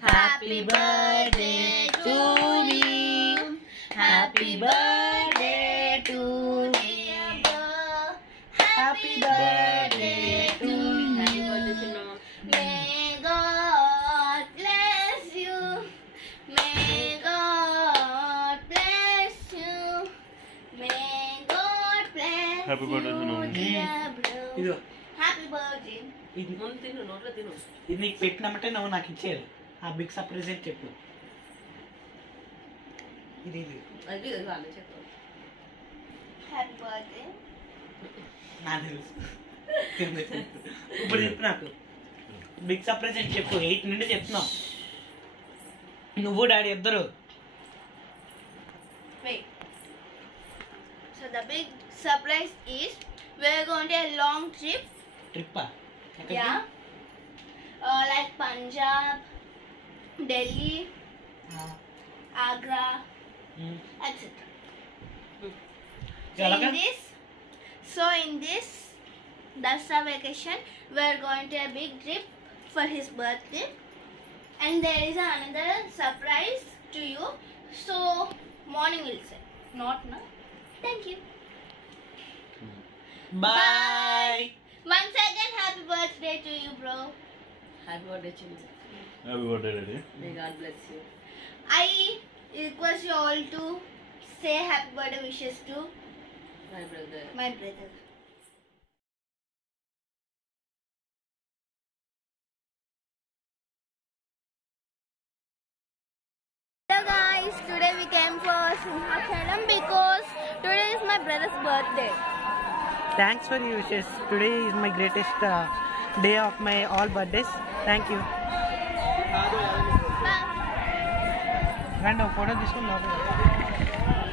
Happy birthday to me. Happy birthday to me. Happy birthday to you. May God bless you. May God bless you. May God bless Happy birthday to you, you. dear bro. ఇదిగో Happy birthday. ఇది ముందు తిను, నోట్లో తిను. ఇది నీకు పెట్టినామంటే నువ్వు నాకు ఇచ్చేయాలి. ఆ బిగ్ సర్ప్రైజ్ ఏంటి చెప్పు. ఇది అది వాళ్ళే చెప్పు. Happy birthday. నాకు తెలుసు. ఇప్పుడు చెప్పు నాకు బిగ్ సర్ప్రైజ్ ఏంటి చెప్పు. 8 నుండి చెప్తున్నావు నువ్వు డాడీ ఇద్దరు. Wait. So the big surprise is we're going to a long trip. ట్రిప్పా? Yeah. Like Punjab, Delhi, Agra, etc. So in this Dasra vacation, we're going to a big trip for his birthday, and there is another surprise to you. So morning we'll say, not now. Thank you. Bye. Once again, happy birthday to you, bro. Happy birthday చిన్న. Happy birthday, Daddy. May God bless you. I request you all to say happy birthday wishes to my brother. my brother. Hello guys, today we came for Simhachalam because today is my brother's birthday. Thanks for you wishes. Today is my greatest day of my all birthdays. Thank you. Bye. రండి ఒక ఫోటో తీసుకుని లోపలికి.